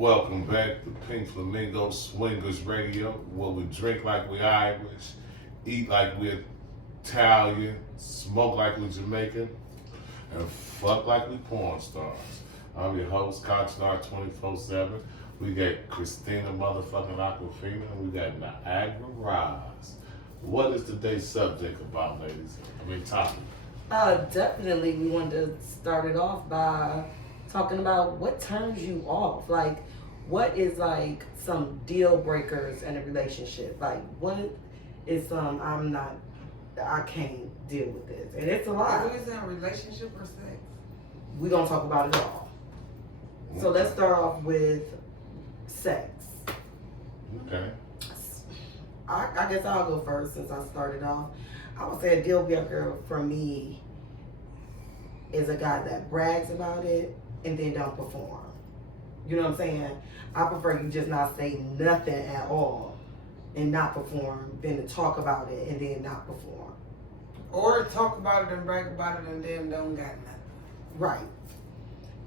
Welcome back to Flamingo Swingers Radio, where we drink like we Irish, eat like we're Italian, smoke like we're Jamaican, and fuck like we porn stars. I'm your host, Conchnar 24/7. We got Christina motherfucking Aquafina, and we got Niagara Rise. What is today's subject about, ladies? Topic. Definitely we wanted to start it off by talking about what turns you off. Like, what is like some deal breakers in a relationship? Like, what is some I can't deal with this, and it's a lot. Are we in a relationship or sex? We gonna talk about it all. So let's start off with sex. Okay. I guess I'll go first since I started off. I would say a deal breaker for me is a guy that brags about it and then don't perform. You know what I'm saying? I prefer you just not say nothing at all and not perform than to talk about it and then not perform. Or talk about it and brag about it and then don't got nothing. Right.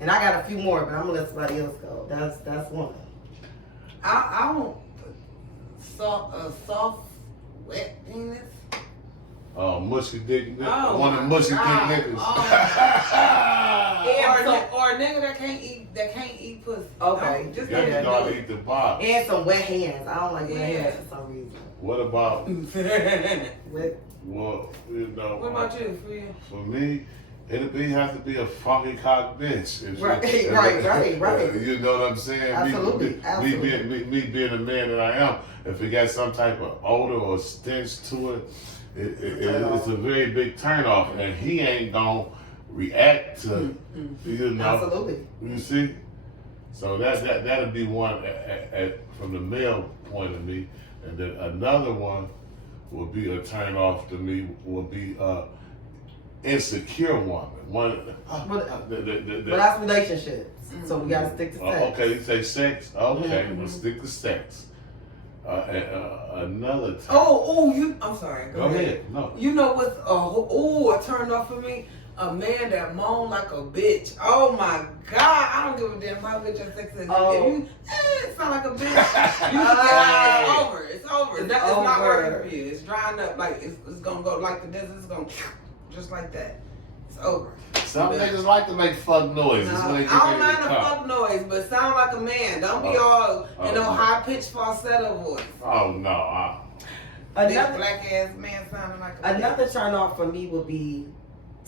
And I got a few more, but I'm gonna let somebody else go. That's one. I want soft, wet penis. Oh, mushy dick niggas. Oh, One of them mushy dick niggas. Or a nigga that can't eat pussy. Okay. Just You gotta eat the box. And some wet hands. I don't like wet hands for some reason. What about, Wet. well, you know. What about you, Freya? For me, have to be a funky cock bitch. Right. You know what I'm saying? Absolutely. Me being the man that I am, if it got some type of odor or stench to it, it's a very big turn off, and he ain't gonna react to, you know. Absolutely. You see? So that'll be one from the male point of view, and then another one will be a turn off to me. Will be insecure woman. But that's relationships, so we gotta stick to sex. Okay, you say sex. Okay, we'll stick to sex. Another time. I'm sorry. Go ahead. No. You know what's a turn off for me? A man that moan like a bitch. Oh my God, I don't give a damn how bitch your sex is. Oh. If you sound like a bitch, you can get it's over. It's over. It's not working for you. It's drying up. Like it's gonna go like the desert. It's gonna just like that. It's over. Some niggas like to make fuck noises. No, when they get I don't ready mind to the come. fuck noise, but sound like a man. Don't be all high pitched falsetto voice. Oh no. This black ass man sounding like a Another turn off for me would be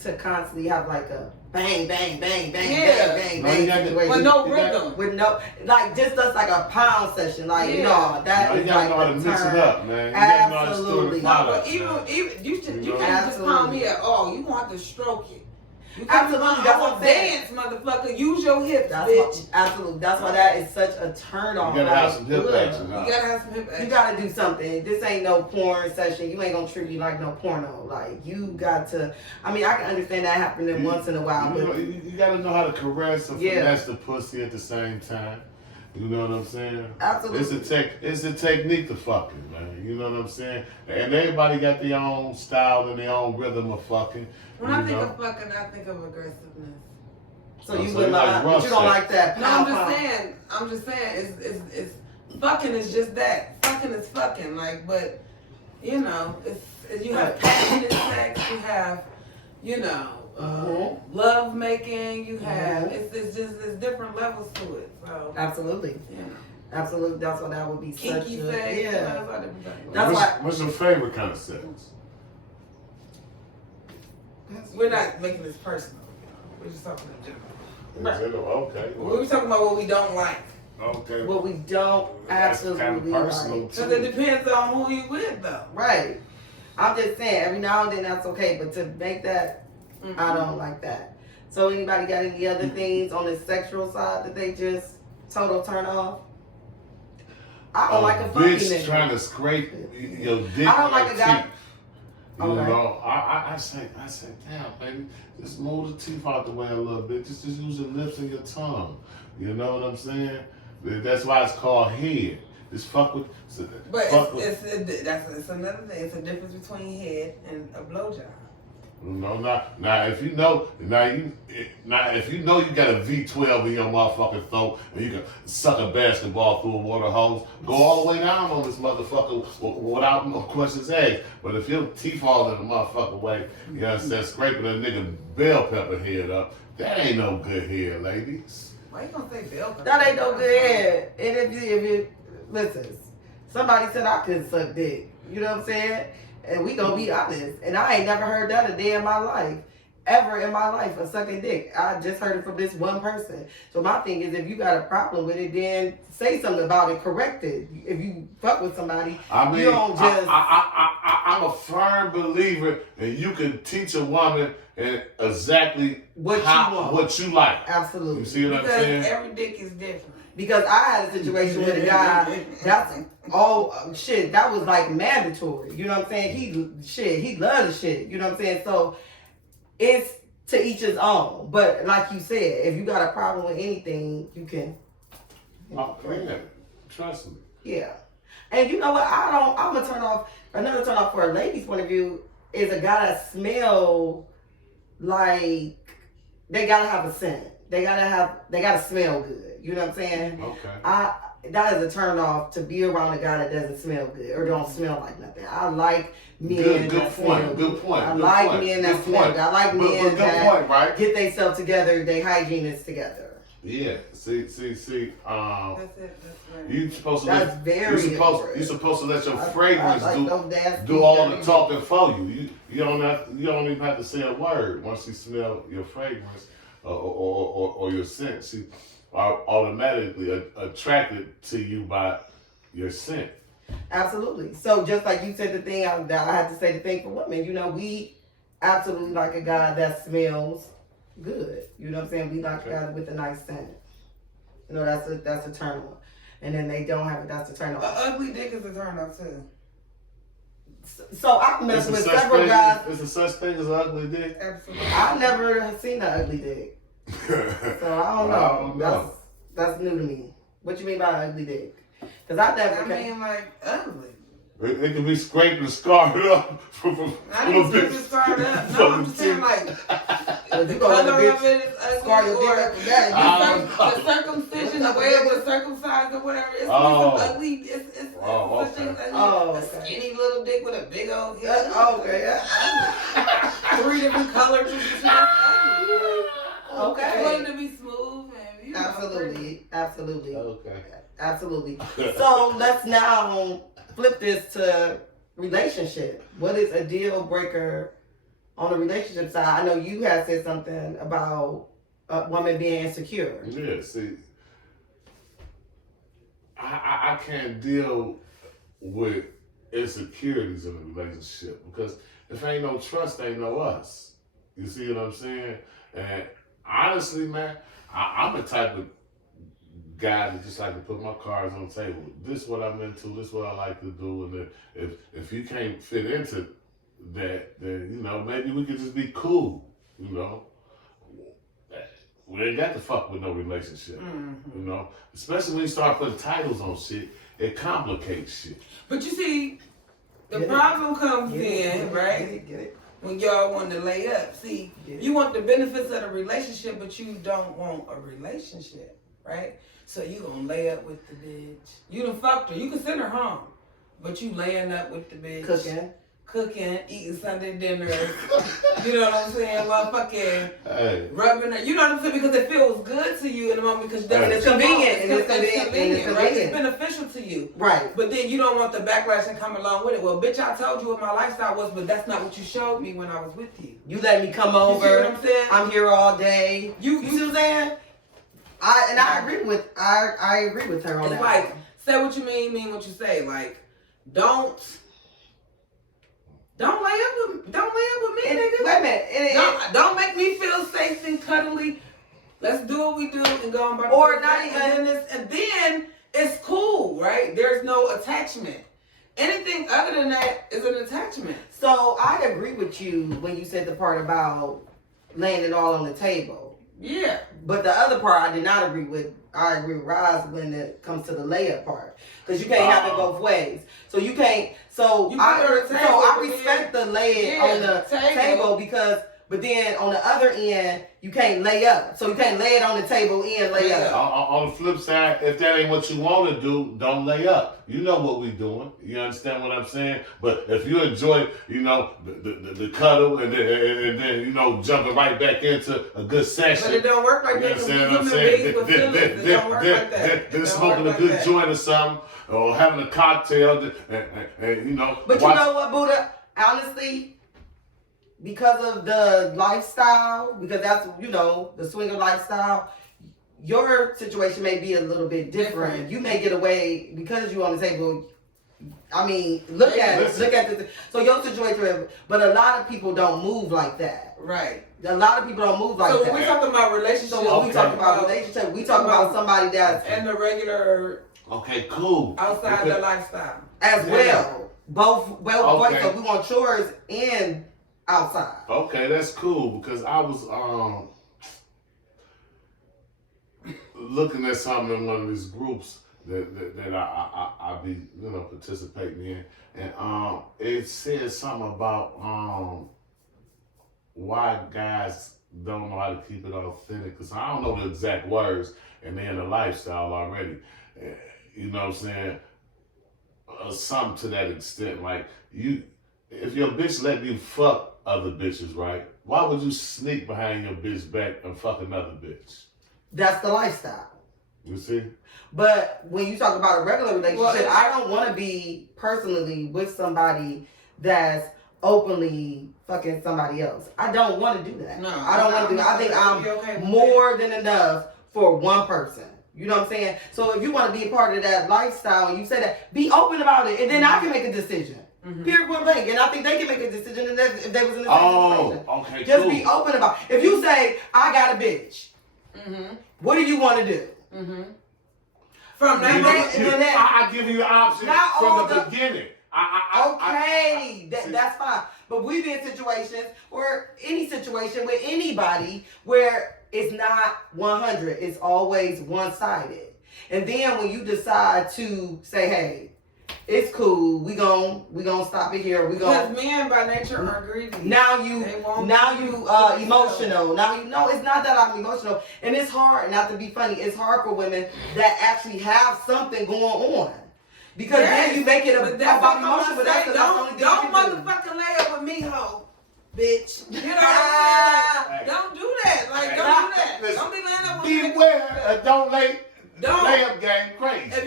to constantly have like a bang, bang, bang, bang, Yeah. bang, No, bang, you got to- situation. with no rhythm. With no, like just us like a pound session. Like, Yeah. no, that You is gotta like know how to a mix turn. it up, man. You gotta know how to stir Absolutely. the No, pot but up, even man. you can't just Absolutely. pound me at all. You want to stroke it. You Absolutely, can't that's what I'm saying. dance, motherfucker. Use your hips, That's bitch. absolutely. That's why that is such a turn off. You gotta have Like, some hip ugh. action. You Huh? gotta have some hip action. You gotta do something. This ain't no porn session. You ain't gonna treat me like no porno. Like, you got to. I mean, I can understand that happening once in a while, but You gotta know how to caress and Yeah. finesse the pussy at the same time. You know what I'm saying? Absolutely. It's a technique to fucking, man. You know what I'm saying? And everybody got their own style and their own rhythm of fucking. When I you think know? of fucking, I think of aggressiveness. so Oh, you so would you like like, rough but you don't sex. like that. No, Pound, I'm just saying, it's fucking is just that. Fucking is fucking, like, but you know, it's you have passionate sex, you have, you know, love making, you have it's different levels to it. So Absolutely. you know, Absolutely. That's why that would be kinky such a sex, yeah. That's what's, why- what's your favorite kind of sex? we're not making this personal. We're just talking in general. Okay. We're talking about what we don't like. Okay. What we don't That's kind absolutely of personal like. Because it depends on who you with, though. Right. I'm just saying, every now and then that's okay, but to make that, I don't like that. So anybody got any other things on the sexual side that they just total turn off? I don't like a fucking bitch nigga. trying to scrape your dick. I don't like with a guy- teeth. You Okay. know, I say, damn, baby, just move the teeth out the way a little bit. Just use your lips and your tongue. You know what I'm saying? That's why it's called head. Just fuck with. But fuck it's another thing. It's a difference between head and a blowjob. Now if you know you got a V12 in your motherfucking throat and you can suck a basketball through a water hose, go all the way down on this motherfucker without no questions asked. But if your teeth fall in the motherfucking way, you understand, scraping a nigga bell pepper head up, that ain't no good head, ladies. Why you gonna say bell pepper? That ain't no good head. And if you listen, somebody said I couldn't suck dick. You know what I'm saying? And we gonna be honest. And I ain't never heard that a day in my life. Ever in my life of sucking dick. I just heard it from this one person. So my thing is, if you got a problem with it, then say something about it, correct it. If you fuck with somebody, you don't just... I'm a firm believer that you can teach a woman exactly what you like. Absolutely. You see what I'm saying? Because every dick is different. Because I had a situation with a guy, shit, that was like mandatory. You know what I'm saying? He loved the shit. You know what I'm saying? So it's to each his own. But like you said, if you got a problem with anything, you can. Trust me. Yeah. And you know what? Another turn off for a lady's point of view is a guy that smell like they gotta have a scent. They gotta smell good. You know what I'm saying? Okay. That is a turn off to be around a guy that doesn't smell good or don't smell like nothing. I like men that smell good. Good point. I like men that smell good. I like men that get themselves together, they hygienists together. Yeah. See. That's it. That's right. You supposed to That's very you're supposed to let your fragrance do all all the talking for you. You don't even have to say a word once you smell your fragrance or your scent. She are automatically attracted to you by your scent. Absolutely. So just like you said the thing, I had to say the thing for women. You know, we absolutely like a guy that smells good. You know what I'm saying? We like a guy with a nice scent. You know, that's a turn on. And then they don't have it, that's a turn on. An ugly dick is a turn off too. So I've messed with several guys. Is there such thing as an ugly dick? Absolutely. I've never seen an ugly dick. So I don't know. That's new to me. What you mean by ugly dick? Because I mean like ugly. It can be scraped and scarred up from I didn't scrape and scarred up. No, I'm just saying like the color of it is ugly, scar your dick up with that. The circumcision, the way it was circumcised or whatever. It's some ugly. It's things ugly. A skinny little dick with a big old head. Okay. 3 different colors. Okay. I want it to be smooth and Absolutely. Okay. Absolutely. So let's now flip this to relationship. What is a deal breaker on the relationship side? I know you had said something about a woman being insecure. Yeah, see, I can't deal with insecurities in a relationship because if ain't no trust, ain't no us. You see what I'm saying? And honestly, man, I'm the type of guy that just like to put my cards on the table. This is what I'm into. This is what I like to do. And then if you can't fit into that, then maybe we could just be cool. We ain't got to fuck with no relationship. Mm-hmm. Especially when you start putting titles on shit, it complicates shit. But you see, the problem comes in, right? Get it. When y'all want to lay up. See, you want the benefits of the relationship, but you don't want a relationship, right? So you gonna lay up with the bitch. You done fucked her. You can send her home, but you laying up with the bitch. Cooking, eating Sunday dinners. You know what I'm saying? Well, fucking rubbing her. You know what I'm saying? Because it feels good to you in the moment because it's convenient. It's convenient, right? It's beneficial to you. Right. But then you don't want the backlash and come along with it. Well, bitch, I told you what my lifestyle was, but that's not what you showed me when I was with you. You let me come over. You see what I'm saying? I'm here all day. You see what I'm saying? I agree with her on that. It's like, say what you mean what you say. Like, don't lay up with me, nigga. Wait a minute. Don't make me feel safe and cuddly. Let's do what we do and go on by. Or not even. And then it's cool, right? There's no attachment. Anything other than that is an attachment. So I agree with you when you said the part about laying it all on the table. Yeah. But the other part I did not agree with. I agree with Roz when it comes to the layup part. Because you can't have it both ways. So you can't. So I respect the leg on the table because. But then on the other end, you can't lay up. So you can't lay it on the table and lay up. On the flip side, if that ain't what you want to do, don't lay up. You know what we doing. You understand what I'm saying? But if you enjoy, the cuddle and then jumping right back into a good session. But it don't work like that. You understand what I'm saying? Then smoking a good joint or something, or having a cocktail, and But you know what, Buddha? Honestly, because of the lifestyle, because that's, the swinger lifestyle, your situation may be a little bit different. You may get away because you on the table. I mean, look at this. So your situation, but a lot of people don't move like that. Right. A lot of people don't move like that. So when we talking about relationships, we talk about relationship. We talk about somebody that's and the regular. Okay, cool. Outside the lifestyle as well. Both. So we want chores and outside. Okay, that's cool because I was looking at something in one of these groups that I be participating in, and it said something about why guys don't know how to keep it authentic, because I don't know the exact words and they're in the lifestyle already. You know what I'm saying? Something to that extent, like if your bitch let you fuck other bitches, right? Why would you sneak behind your bitch back and fuck another bitch? That's the lifestyle. You see? But when you talk about a regular relationship, I don't want to be personally with somebody that's openly fucking somebody else. I don't want to do that. No, I don't want to do that. I think I'm more than enough for one person. You know what I'm saying? So if you want to be a part of that lifestyle and you say that, be open about it, and then I can make a decision. Period, point blank. And I think they can make a decision if they was in the same situation. Okay, just cool. be open about it. If you say, I got a bitch, what do you want to do? From I give you the option from the beginning. That's fine. But we be in situations, or any situation with anybody, where it's not 100. It's always one-sided. And then when you decide to say, hey, it's cool, we gon' stop it here. Because men by nature are greedy. Now you emotional. No, it's not that I'm emotional. And it's hard, not to be funny, it's hard for women that actually have something going on. Because then you make it about emotion, but that's the only thing don't motherfucking lay up with me, ho. Bitch. You know what I'm saying? Like, don't do that. Like, don't do that. Don't be laying up with me. Beware, don't lay up game crazy. If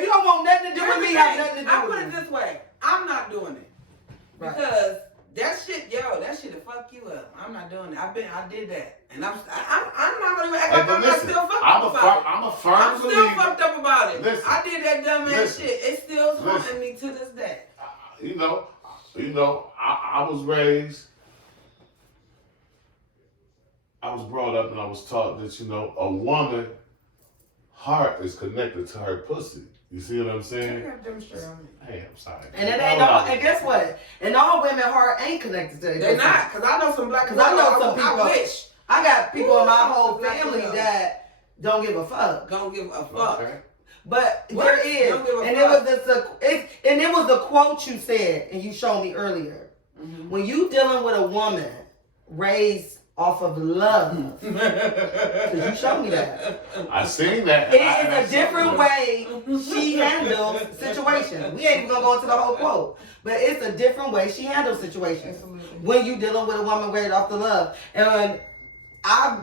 you don't want nothing to do with me, have nothing to do with me. I put it this way. I'm not doing it. Because that shit will fuck you up. I'm not doing it. I did that. And I'm not gonna even act like I'm not still fucked up about it. I'm still fucked up about it. Listen, I did that dumb ass shit. It's still haunting me to this day. I was raised, I was brought up and I was taught that, a woman heart is connected to her pussy. You see what I'm saying? Hey, I'm sorry. And it ain't all, and guess what? And all women heart ain't connected to their pussy. They're not, because I know some black people. I know some people. I got people in my whole family that don't give a fuck. Don't give a fuck. Okay. But there is, and it was a quote you said, and you showed me earlier. When you dealing with a woman raised off of love, because you showed me that. I seen that. It is a different way she handles situations. We ain't even gonna go into the whole quote, but it's a different way she handles situations. When you dealing with a woman raised off the love, and I've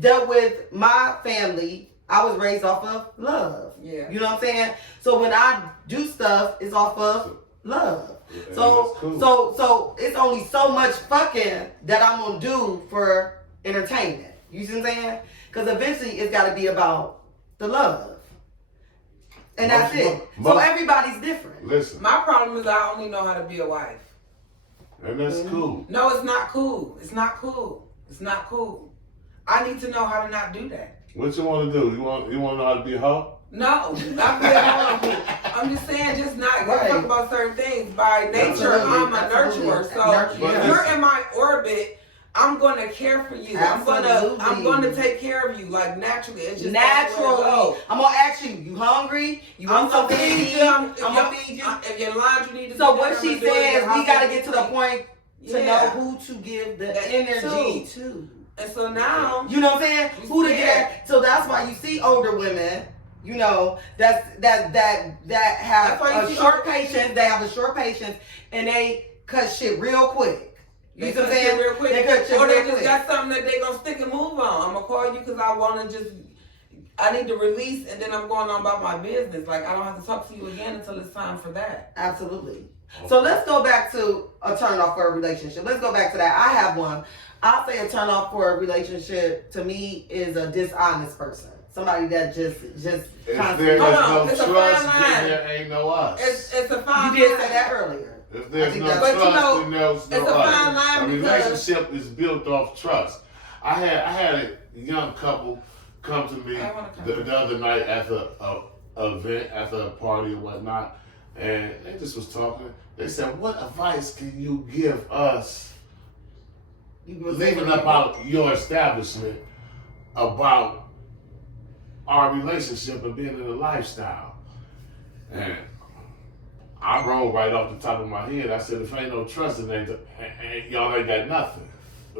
dealt with my family. I was raised off of love. Yeah. You know what I'm saying? So when I do stuff, it's off of love. Yeah, so it's only so much fucking that I'm gonna do for entertainment. You see what I'm saying? Because eventually it's gotta be about the love. And that's it. So everybody's different. Listen. My problem is I only know how to be a wife. And that's cool. No, it's not cool. It's not cool. It's not cool. I need to know how to not do that. What you want to do? You want to know how to be a hoe? No, not be a hoe. I'm just saying, just not talk about certain things. By nature, I'm a nurturer. So if you're in my orbit, I'm gonna care for you. Absolutely. I'm gonna take care of you like naturally. It's just naturally. I'm gonna ask you. You hungry? You want something to eat? I'm gonna feed you. If your laundry needs to So be what done, she says, we gotta get to the point to know Yeah. who to give the That energy to. And so now, You know what I'm saying? You Who to scared. get? So that's why you see older women, you know, that have That's why you a see short older patience. They have a short patience, and they cut shit real quick. You they see what cut I'm shit saying? real quick. They cut shit Or they real just quick. got something that they gonna stick and move on. I'm gonna call you because I wanna just. I need to release, and then I'm going on about my business. Like I don't have to talk to you again until it's time for that. Absolutely. So let's go back to a turn off for a relationship. Let's go back to that. I have one. I'll say a turn off for a relationship to me is a dishonest person. Somebody that just If there constantly. is Hold on, no it's a trust, fine then line. there ain't no us. It's a fine. You did line. say that earlier. If there's think no that's- trust, But you know, then there's no it's a us. fine line A because- relationship is built off trust. I had a young couple come to me I wanna come. the other night after a event, after a party or whatnot, and they just was talking. They said, "What advice can you give us leaving up out your establishment about our relationship and being in a lifestyle?" And I rolled right off the top of my head. I said, "If ain't no trust in there, y'all ain't got nothing."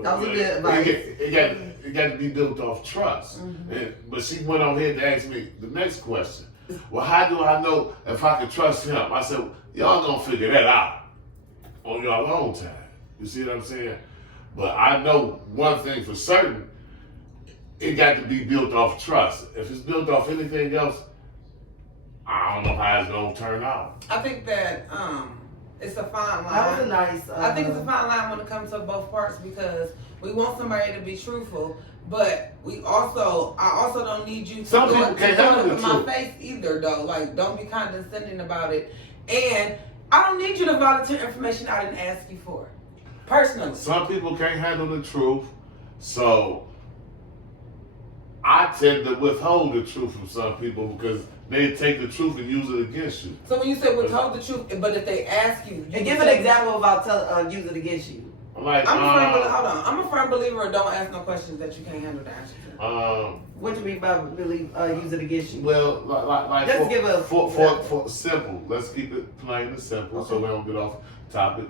That was a good advice. It got to be built off trust. But she went on ahead to ask me the next question. Well, how do I know if I can trust him? I said, y'all gonna figure that out on your own time. You see what I'm saying? But I know one thing for certain, it got to be built off trust. If it's built off anything else, I don't know how it's gonna turn out. I think that it's a fine line. That was a nice. I think it's a fine line when it comes to both parts because we want somebody to be truthful, but I also don't need you to Some do people it, can't to do handle it the in my truth. face either, though. Like, don't be condescending about it. And I don't need you to volunteer information I didn't ask you for, personally. Some people can't handle the truth, so I tend to withhold the truth from some people because they take the truth and use it against you. So when you say withhold the truth, but if they ask you, And give an example about use it against you. Like, I'm a firm believer. Don't ask no questions that you can't handle the answer to. What do you mean by really use it against you? Well, like Just for, give a for simple. Let's keep it plain and simple, so we don't get off topic.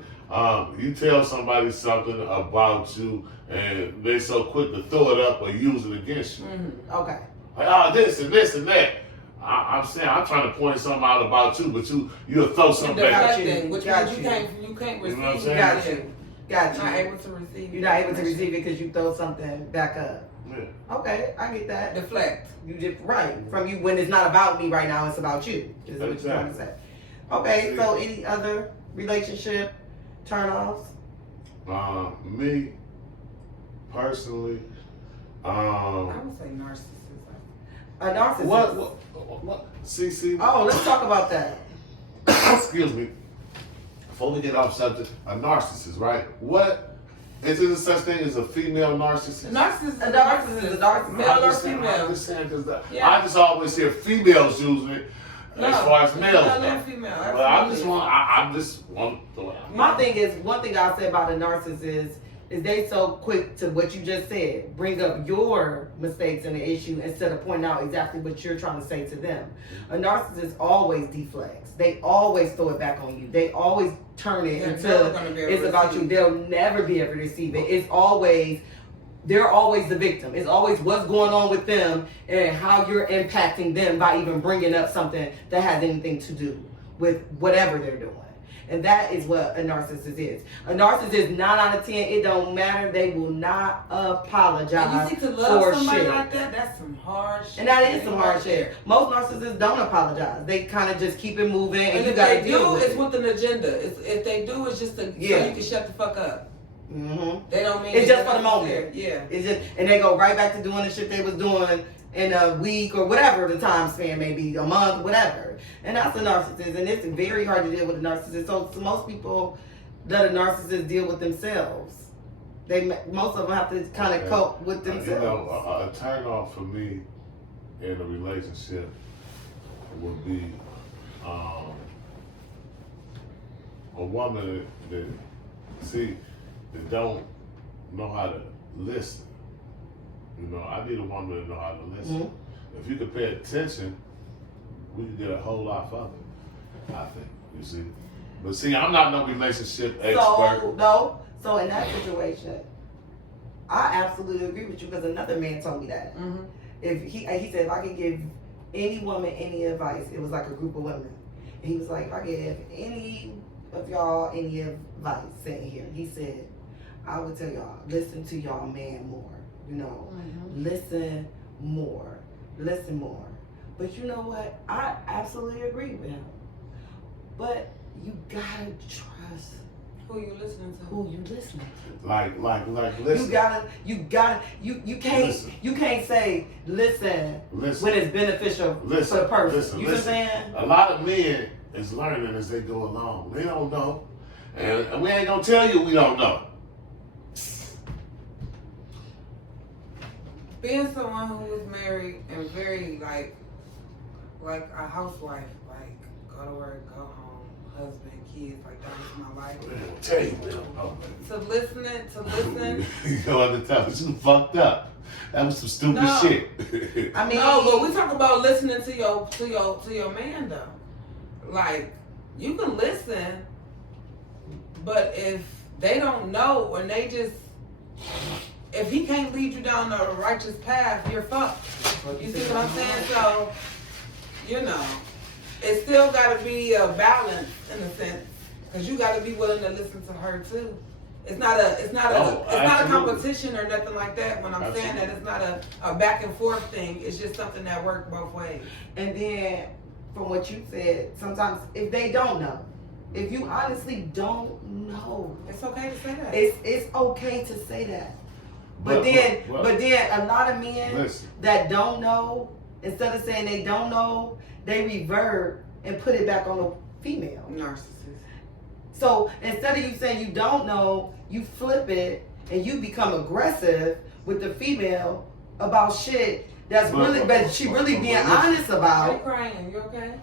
You tell somebody something about you, and they so quick to throw it up or use it against you. Mm-hmm. Okay. Like, this and this and that. I'm saying I'm trying to point something out about you, but you'll throw something back. Deflecting, which Got means you. you can't receive. You know what I'm saying? Got you. Got Not you. able to receive. You're not able to receive it because you throw something back up. Yeah. Okay, I get that. Deflect. You just right from you when it's not about me right now. It's about you. Is what you're trying to say. Okay. So any other relationship turn-offs? Me personally, I would say narcissism. A narcissist. what? See. Oh, let's talk about that. Excuse me. Before we get off subject, a narcissist, right? What? Is there such thing as a female narcissist? A narcissist. A narcissist is a narcissist. Male or I'm female. just saying because Yeah. I just always hear females using it as far as males male and go. female. But I absolutely. just want to. My thing is, one thing I'll say about a narcissist is they so quick to what you just said, bring up your mistakes and the issue instead of pointing out exactly what you're trying to say to them. A narcissist always deflects. They always throw it back on you. They always turn it They're into never gonna be able it's to about you. receive. They'll never be able to receive it. It's always they're always the victim. It's always what's going on with them and how you're impacting them by even bringing up something that has anything to do with whatever they're doing. And that is what a narcissist is. A narcissist, 9 out of 10, it don't matter. They will not apologize And you see, to love for somebody shit. like that, that's some hard shit. And that is some hard shit. Most narcissists don't apologize. They kind of just keep it moving, and And you if gotta they deal do, with it's it. with an agenda. If they do, it's just so you can shut the fuck up. Mm-hmm. They don't mean It's just for the moment. Yeah. It's just, and they go right back to doing the shit they was doing in a week or whatever the time span, maybe a month, whatever. And that's a narcissist, and it's very hard to deal with a narcissist. So most people that a narcissist deal with themselves. Most of them have to kind of cope with themselves. You know, a turn off for me in a relationship would be a woman that don't know how to listen. You know, I need a woman to know how to listen. Mm-hmm. If you could pay attention, we could get a whole lot further, I think, you see. But see, I'm not no relationship expert. So in that situation, I absolutely agree with you because another man told me that. Mm-hmm. If he said if I could give any woman any advice, it was like a group of women. And he was like, if I give any of y'all any advice sitting here, he said, I would tell y'all, listen to y'all man more. You know, listen more. But you know what? I absolutely agree with him. But you gotta trust who you listening to. Like listen. You can't say listen when it's beneficial for the person. You know what I'm saying? A lot of men is learning as they go along. They don't know. And we ain't gonna tell you we don't know. Being someone who was married and very like a housewife, like go to work, go home, husband, kids, like that was my life. Tell you, To listen. You know what the time? You fucked up. That was some stupid shit. I mean, no, but we talk about listening to your man though. Like you can listen, but if they don't know or they just if he can't lead you down the righteous path, you're fucked. You see what I'm saying? So, you know, it still got to be a balance in a sense, because you got to be willing to listen to her too. It's not a competition or nothing like that. When I'm saying that, it's not a back and forth thing. It's just something that works both ways. And then, from what you said, sometimes if they don't know, if you honestly don't know, it's okay to say that. It's okay to say that. But then a lot of men that don't know, instead of saying they don't know, they revert and put it back on the female. Narcissist. So instead of you saying you don't know, you flip it and you become aggressive with the female about shit that's but she really being honest about. Are you crying? You okay?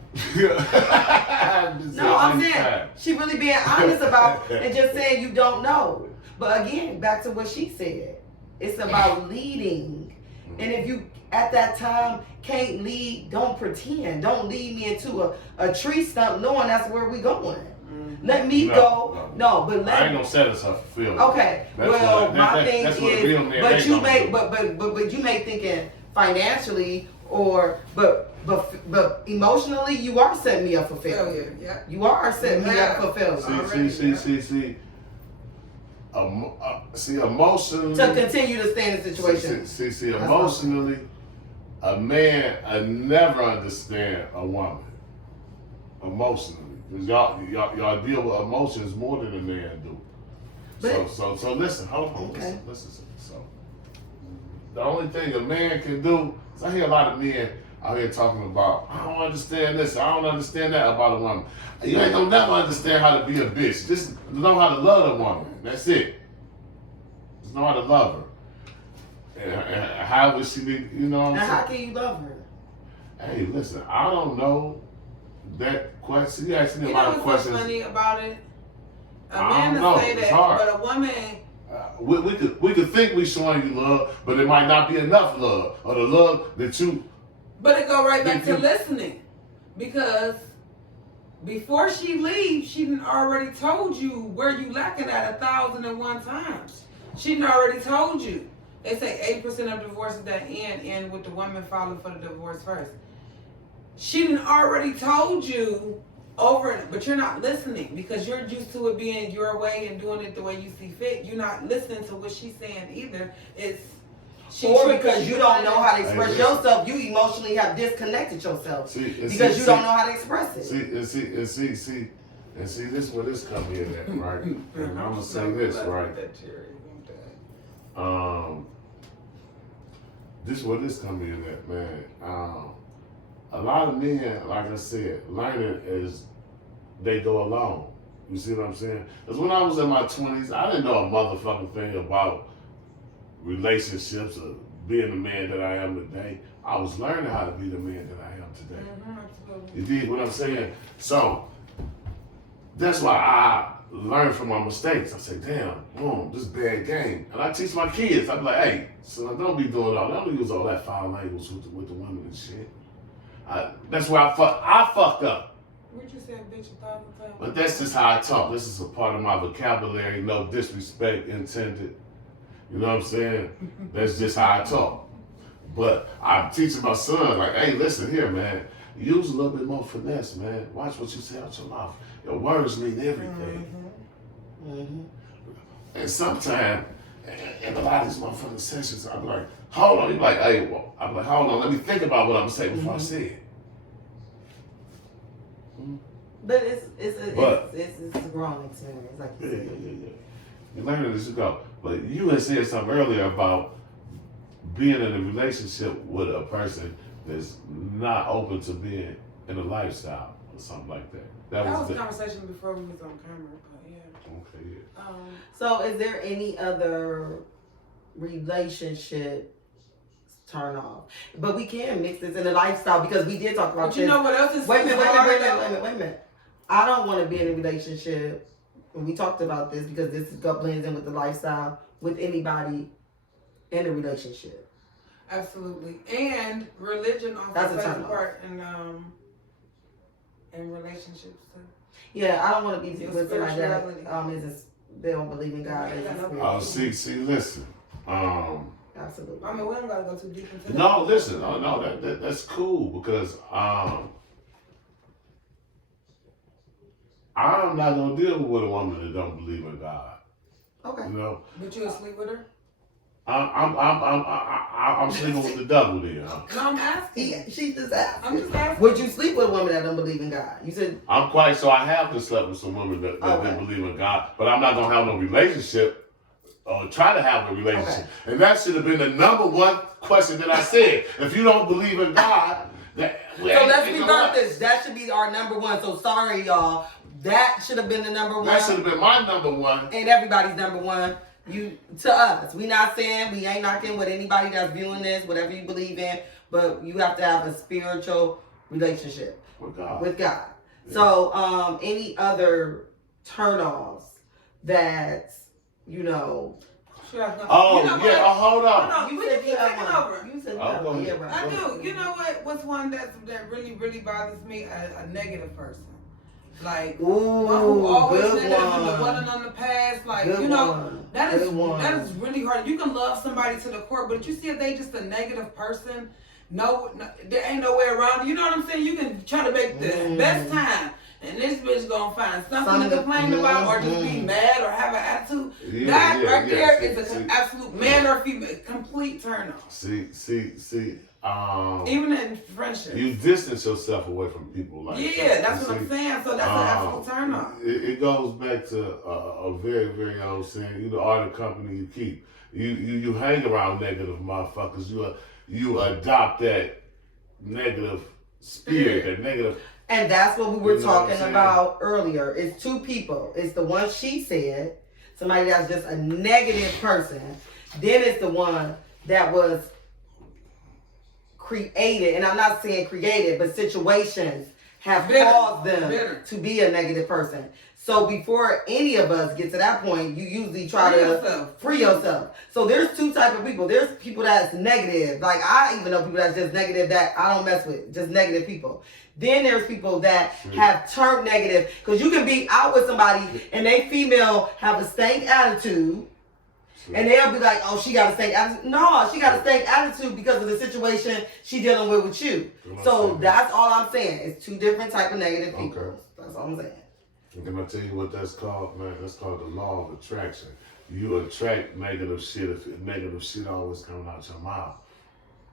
No, I'm saying she really being honest about and just saying you don't know. But again, back to what she said. It's about leading. And if you, at that time, can't lead, don't pretend. Don't lead me into a tree stump knowing that's where we going. Let me go. No, but let I ain't gonna set us up for feeling. Okay. My thing is, but you may thinking financially but emotionally, you are setting me up for failure. Yeah. You are setting me up for failure. See, emotionally. To continue to stay in the situation. See, emotionally, a man never understand a woman. Emotionally, because y'all deal with emotions more than a man do. So listen, hold on, okay. listen. So the only thing a man can do is I hear a lot of men out here talking about, I don't understand this, I don't understand that about a woman. You ain't gonna never understand how to be a bitch. Just know how to love a woman. That's it. Just know how to love her. And how would she be, you know what I'm saying? How can you love her? Hey, listen, I don't know that question. You asked me a lot of questions. What's funny about it? A I man don't know. say It's that, hard. but a woman. We could think we showing you love, but it might not be enough love, or the love that you. But it go right back to listening, because before she leaves, she done already told you where you lacking at 1,001 times. She done already told you. They say 80% of divorces that end with the woman filing for the divorce first. She done already told you but you're not listening because you're used to it being your way and doing it the way you see fit. You're not listening to what she's saying either. Or because you don't know how to express yourself, you emotionally have disconnected yourself because you don't know how to express it. See, this is where this comes in at, right? And I'm gonna say this, right? This is where this comes in at, man. A lot of men, like I said, learning as they go along. You see what I'm saying? Because when I was in my 20s, I didn't know a motherfucking thing about relationships or being the man that I am today. I was learning how to be the man that I am today. You dig what I'm saying? So that's why learn from my mistakes. I say, damn, boom, this is bad game. And I teach my kids. I be like, hey, son, don't be doing all that. Don't use all that foul language with the women and shit. That's where I fucked up. What you said, bitch, 1,000 times? But that's just how I talk. This is a part of my vocabulary. No disrespect intended. You know what I'm saying? That's just how I talk. But I'm teaching my son, like, hey, listen here, man. Use a little bit more finesse, man. Watch what you say out your mouth. Your words mean everything. And sometimes, in a lot of these motherfucking sessions, I'm like, hold on. You're like, hey, well, I'm like, hold on. Let me think about what I'm gonna say before I say it. But it's a growing experience, like you said. Yeah. You learn as you go. But you had said something earlier about being in a relationship with a person that's not open to being in a lifestyle or something like that. That was a conversation before we was on camera, but yeah. Okay, yeah. So is there any other relationship turn off? But we can mix this in a lifestyle because we did talk about But you know what else is Wait a minute. I don't want to be in a relationship, and we talked about this because this blends in with the lifestyle, with anybody in a relationship. Absolutely. And religion also plays a part in relationships too. Yeah, I don't want to be with somebody that they don't believe in God. See, listen. Absolutely. I mean, we don't gotta go too deep into that. No, listen. No, that's cool because I'm not gonna deal with a woman that don't believe in God. Okay. You know. But you asleep with her? I'm sleeping with the devil then. No, I'm asking. She just asked. I'm just asking. Would you sleep with a woman that don't believe in God? You said. I'm quite sure I have to sleep with some women that didn't believe in God, but I'm not gonna have no relationship or try to have a relationship. Okay. And that should have been the number one question that I said. If you don't believe in God, so let's revert this. That should be our number one. So sorry, y'all. That should have been the number one. That should have been my number one. And everybody's number one. To us. We not saying, we ain't knocking with anybody that's viewing this, whatever you believe in, but you have to have a spiritual relationship with God. Yeah. So, any other turn-offs that, hold on. You said you have one. You said right. I do. You know what? What's one that really, really bothers me? A negative person. Like one who always dwelling on the past, like that is really hard. You can love somebody to the core, but you see if they just a negative person, no, there ain't no way around it. You know what I'm saying? You can try to make the best time, and this bitch gonna find something to complain about, or just be mad or have an attitude. There is an absolute man or female complete turn off. See. Even in friendship, you distance yourself away from people like that. Yeah, that's what I'm saying. So that's an absolute turn off. It goes back to a very, very old saying. You are the company you keep. You hang around negative motherfuckers. You adopt that negative spirit, that negative. And that's what we were talking about earlier. It's two people. It's the one she said, somebody that's just a negative person. Then it's the one that was created, and I'm not saying created, but situations have caused them to be a negative person. So before any of us get to that point, you usually try to free yourself. So there's two types of people. There's people that's negative. Like I even know people that's just negative that I don't mess with. Just negative people. Then there's people that have turned negative. Because you can be out with somebody and they female have a stank attitude. And they'll be like, oh, she got a stank attitude. No, she got a stank attitude because of the situation she dealing with you. So that's all I'm saying. It's two different type of negative people. Okay. That's all I'm saying. And can I tell you what that's called, man? That's called the law of attraction. You attract negative shit if negative shit always coming out your mouth.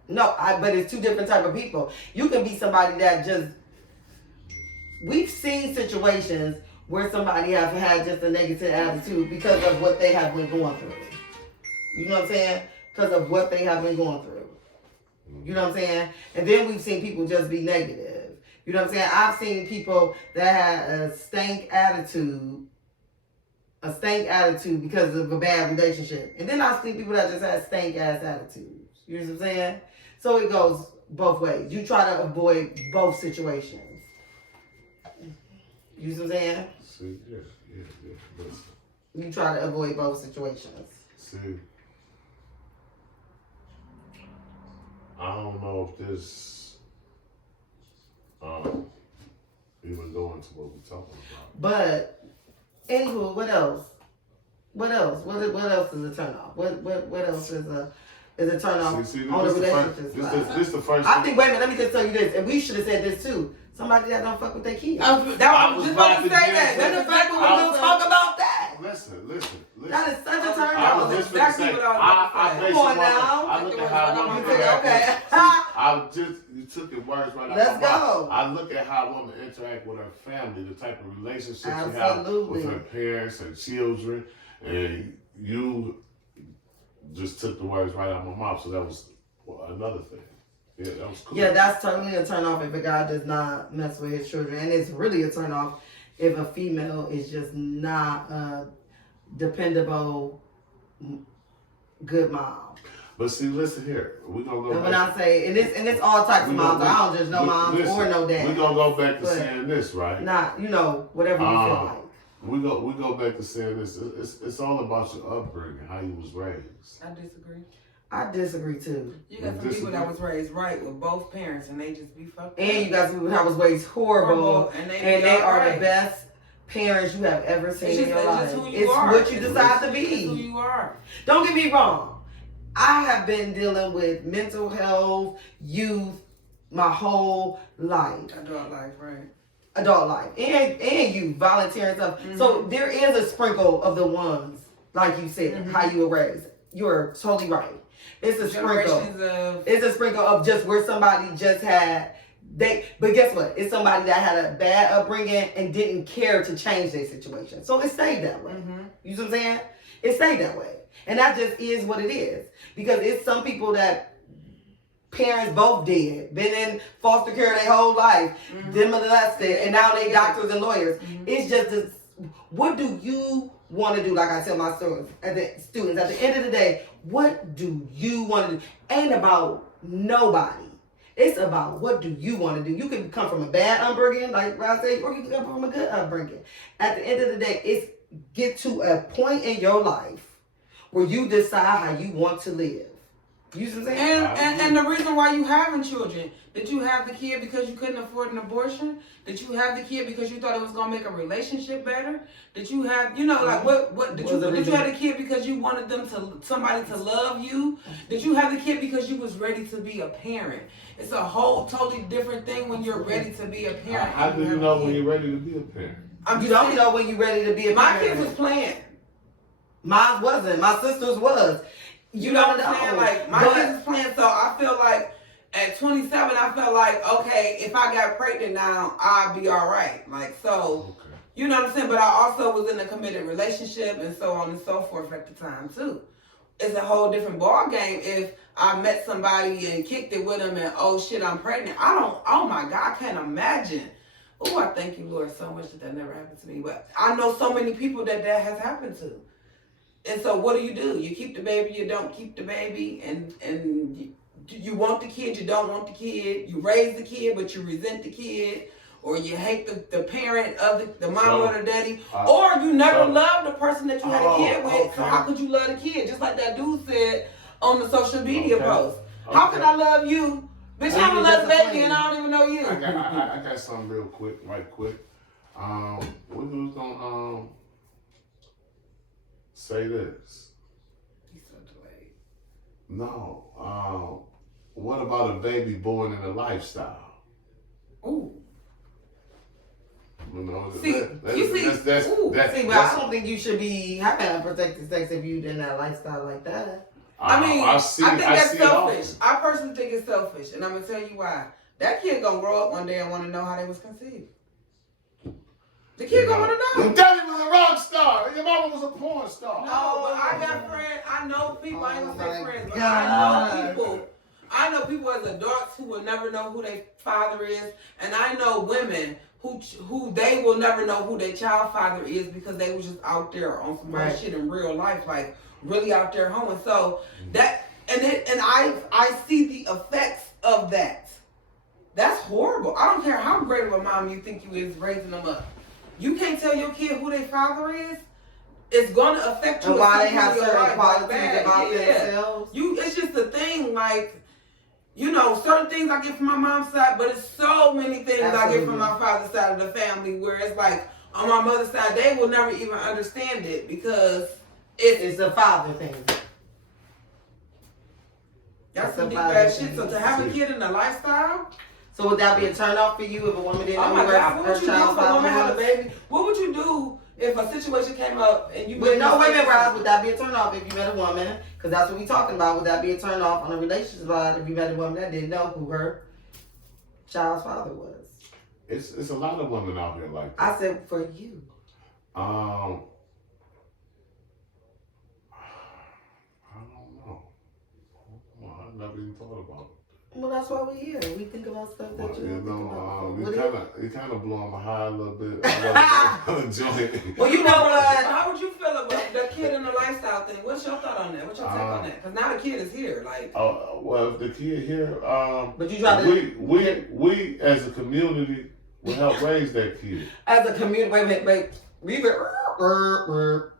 No, but it's two different type of people. You can be somebody that just... We've seen situations where somebody have had just a negative attitude because of what they have been going through. You know what I'm saying? Because of what they have been going through. You know what I'm saying? And then we've seen people just be negative. You know what I'm saying? I've seen people that had a stank attitude because of a bad relationship. And then I've seen people that just had stank ass attitudes. You know what I'm saying? So it goes both ways. You try to avoid both situations. You know what I'm saying? See, Listen. You try to avoid both situations. See, I don't know if this even go into what we're talking about. But anywho, what else? What else? What else is a turn off? What else is a turn off See, on the this relationship side? This the first. I think. Wait a minute. Let me just tell you this, and we should have said this too. Somebody that don't fuck with their kids. I was just about to say that. That's the fact that we don't talk about that. Listen. That is such a turn I was off. just gonna say, Come on now. I look at how women Okay. you took your words right out Let's of my mouth. go. I look at how women interact with her family, the type of relationships she have Absolutely. with her parents and children, and you just took the words right out of my mouth. So that was another thing. Yeah, that was cool. Yeah, that's totally a turn off if a guy does not mess with his children, and it's really a turn off if a female is just not a dependable, good mom. But see, listen here. We're gonna go. And when I say, and it's all types of moms. I don't just know moms or no dads. We're gonna go back to saying this, right? Not, whatever you feel like. We go back to saying this. It's all about your upbringing, how you was raised. I disagree. I disagree too. You got some people that was raised right with both parents and they just be fucked And up. you got some people that was raised horrible, and they are right. the best parents you have ever seen in your life. It's what you decide to be. It's who you are. Don't get me wrong. I have been dealing with mental health, youth, my whole life. Adult life. And you volunteering stuff. Mm-hmm. So there is a sprinkle of the ones, like you said, how you were raised. You're totally right. It's a sprinkle. It's a sprinkle of just where somebody just had but guess what? It's somebody that had a bad upbringing and didn't care to change their situation. So it stayed that way. Mm-hmm. You see what I'm saying? It stayed that way. And that just is what it is. Because it's some people that parents both dead, been in foster care their whole life, them molested, and now they doctors and lawyers. It's just this, what do you want to do? Like I tell my students, at the end of the day, what do you want to do? Ain't about nobody. It's about what do you want to do. You can come from a bad upbringing, like I say, or you can come from a good upbringing. At the end of the day, it's get to a point in your life where you decide how you want to live. You see what I'm saying? And the reason why you having children, did you have the kid because you couldn't afford an abortion? Did you have the kid because you thought it was gonna make a relationship better? Did you have, what did you have the kid because you wanted somebody to love you? Did you have the kid because you was ready to be a parent? It's a whole totally different thing when you're ready to be a parent. How do you know when you're ready to be a parent? You don't know when you're ready to be a parent. My kids was playing. Mine wasn't. My sister's was. You know what I'm saying? Like, my kids was playing, so I feel like at 27, I felt like, okay, if I got pregnant now, I'll be all right. Like, so, you know what I'm saying? But I also was in a committed relationship and so on and so forth at the time, too. It's a whole different ball game if I met somebody and kicked it with them and, oh, shit, I'm pregnant. Oh, my God, I can't imagine. Oh, I thank you, Lord, so much that never happened to me. But I know so many people that has happened to. And so what do? You keep the baby, you don't keep the baby, and you want the kid, you don't want the kid, you raise the kid, but you resent the kid, or you hate the parent of the mom or the daddy, or you never loved the person that you had a kid with, so how could you love the kid? Just like that dude said on the social media post. How can I love you? Bitch, I'm gonna love the baby and I don't even know you. I got something right quick. We was gonna say this. He's so delayed. No. What about a baby born in a lifestyle? Ooh. But I don't think you should be having unprotected sex if you in that lifestyle like that. I think that's selfish. I personally think it's selfish, and I'm gonna tell you why. That kid gonna grow up one day and want to know how they was conceived. The kid gonna want to know. Your daddy was a rock star. Your mama was a porn star. No, but I got friends. I know people. I ain't gonna say friends, but I know people as adults who will never know who their father is, and I know women who they will never know who their child father is because they was just out there on some real shit in real life, like really out there hoeing. So that and I see the effects of that. That's horrible. I don't care how great of a mom you think you is raising them up. you can't tell your kid who their father is. It's going to affect you. And why they have certain qualities about themselves. It's just a thing, like, you know, certain things I get from my mom's side, but it's so many things I get from my father's side of the family where it's like, on my mother's side, they will never even understand it because it's a father thing. That's some deep ass shit. So to have a kid in a lifestyle. So would that be a turn off for you if a woman didn't know oh my God, what would you do if a woman had a was? baby? What would you do if a situation came up and you With no women, Roz, would that be a turn off if you met a woman? Because that's what we talking about. Would that be a turn off on a relationship side if you met a woman that didn't know who her child's father was? It's a lot of women out here like that. I said for you. I don't know. I never even thought about it. Well, that's why we're here. We think about stuff that you don't think about. It kind of blew on my high a little bit. I enjoy it. Well, you know what? How would you feel about the kid and the lifestyle thing? What's your thought on that? What's your take on that? Because now the kid is here. Like, well, if the kid here, but you try to we as a community will help raise that kid. As a community, wait.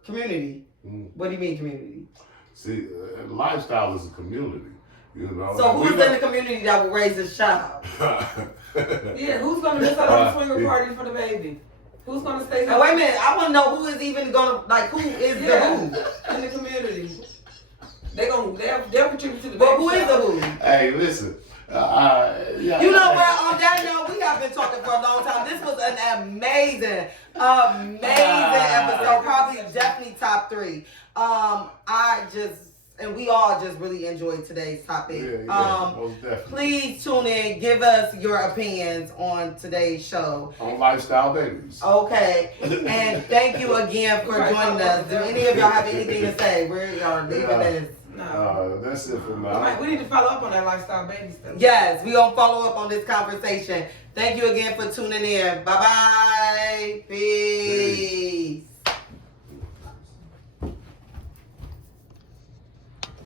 Community. What do you mean community? See, lifestyle is a community. You know. So who's in the community that will raise this child? Yeah, who's gonna miss out on the swinger party for the baby? Who's gonna stay? Now, wait a minute, I want to know who is even gonna who is the who in the community? They'll contribute to the baby. But who is the who? Hey, listen. Yeah, you know what? On that note, we have been talking for a long time. This was an amazing episode. Probably definitely top 3. We all just really enjoyed today's topic. Most definitely. Please tune in. Give us your opinions on today's show. On lifestyle babies. Okay. And thank you again for joining us. Do any of y'all have anything to say? We are leaving this. No, that's it for now. Right, we need to follow up on that lifestyle baby stuff. Yes, we're going to follow up on this conversation. Thank you again for tuning in. Bye-bye. Peace.